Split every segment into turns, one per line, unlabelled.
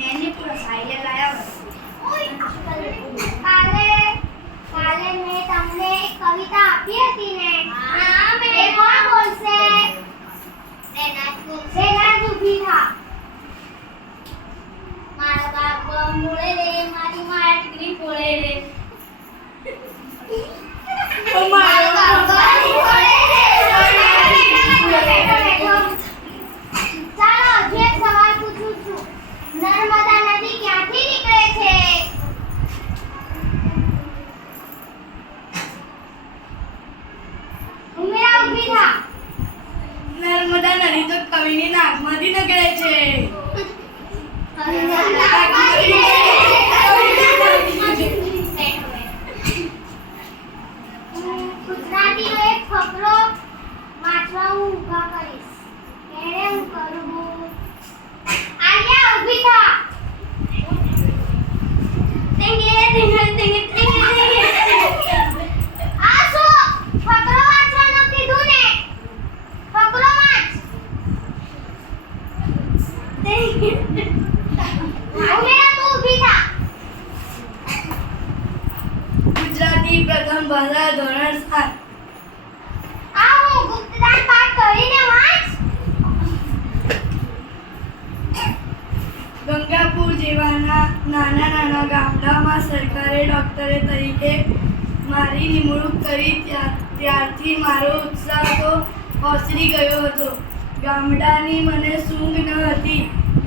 मैंने पूरा साइलेंट लाया
हुआ ધણી તો કવિની નાકમાંથી નીકળે છે. ગુજરાતી પ્રથમ ભાષા ધોરણ સાત. ગંગાપુર જેવાના નાના નાના ગામડામાં સરકારે ડૉક્ટરે તરીકે મારી નિમણૂક કરી ત્યાં ત્યારથી મારો ઉત્સાહ તો ઓસરી ગયો હતો. ગામડાની મને સૂંઘ ન હતી.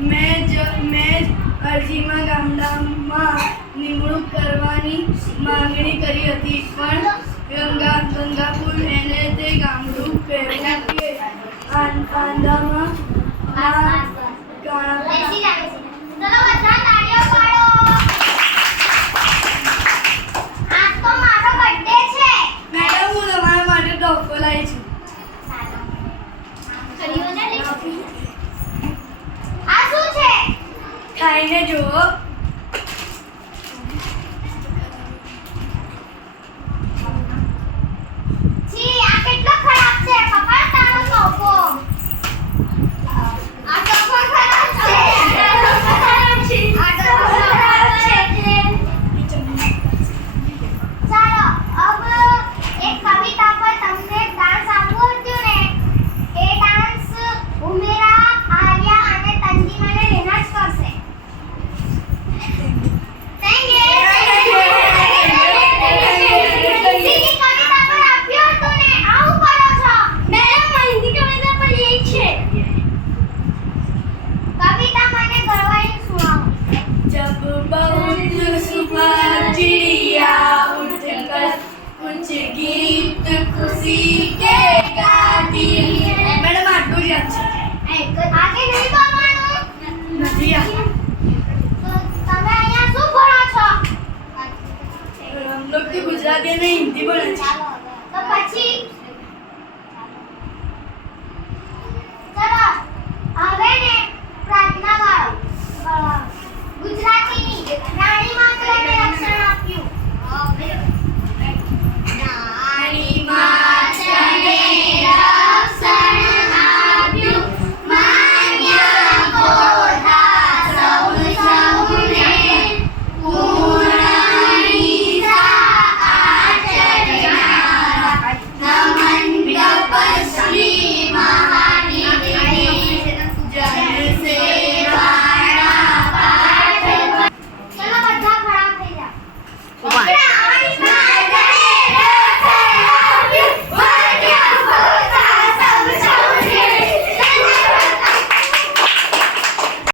મેં જ મેં જ અરજીમાં ગામડામાં નિમણૂક કરવાની માંગણી કરી હતી. પણ ગંગા, ગંગાપુર એને તે ગામડું
પહેરી નાખીએ આંધામાં
ખાઈને જુઓ.
મેડમ
આટલું જ યાદ છે ગુજરાતી અને હિન્દી ભણે છે.